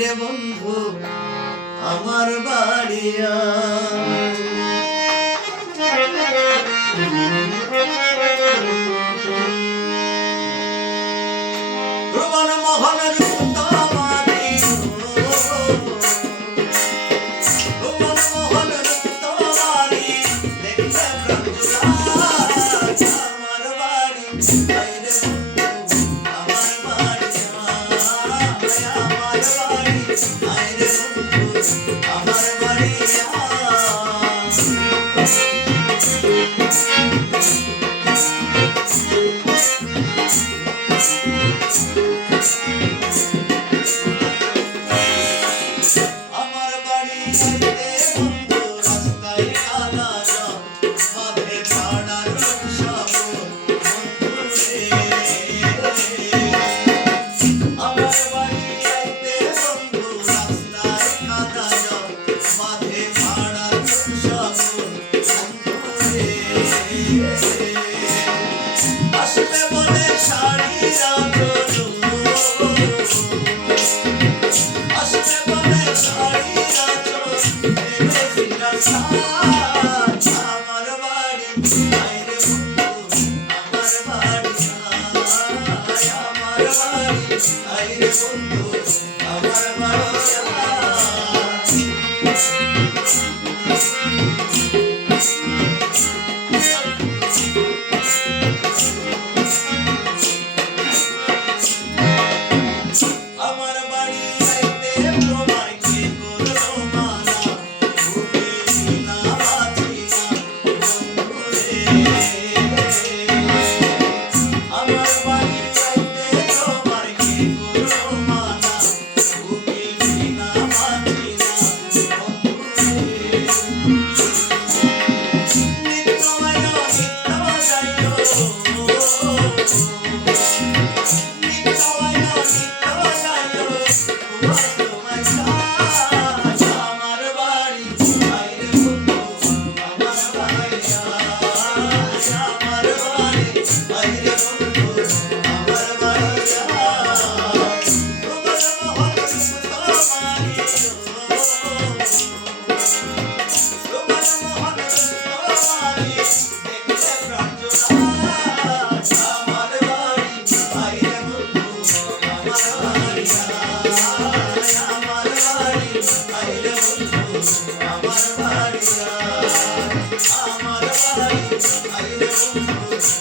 আইরে বন্ধু আমার বাড়ি আয়। ভুবন মোহন রূপ তোমারি, ভুবন মোহন রূপ তোমারি, দেখতে প্রাণ জুড়ায় আমার বাড়ি আইরে বন্ধু আমার বাড়ি আয়। আমার বাড়ি আইরে বন্ধু আমার বাড়ি আমার বাড়ি আইতে বন্ধু রাস্তায় কাদা জল বাঁধে পাড়ার সব বন্ধু রে। আমার বাড়ি আইতে বন্ধু রাস্তায় কাদা জল বাঁধে পাড়ার সব বন্ধু রে। আসবে বলে শাড়িরা চলো, আসবে বলে শাড়িরা চলো, ভেবেছিলাম সাজ আমার বাড়ি আইরে বন্ধু আমার বাড়ি আয়। আমার বাড়ি আইরে বন্ধু আমার বাড়ি আমার বাড়ি আইতে তোমায় কে করলো মানা, তুমি না বাঁচি না বন্ধু রে। আমার বাড়ি আইতে তোমায় কে করলো মানা, তুমি না বাঁচি না বন্ধু রে। নিত্য আইলো নিত্য যাইও, নিত্য আইলো নিত্য যাইও, তোমায় সাজ আমার বাড়ি আইরে বন্ধু আমার বাড়ি আয়। আমার বাড়ি আইরে বন্ধু আমার বাড়ি আয়। ভুবন মোহন রূপ তোমারি, ভুবন মোহন রূপ তোমারি, দেখতে প্রাণ জুড়ায় আমার বাড়ি আইরে বন্ধু আমার বাড়ি আয়। আমার বাড়ি আইরে বন্ধু আমার বাড়ি আয়। আমার বাড়ি আইরে বন্ধু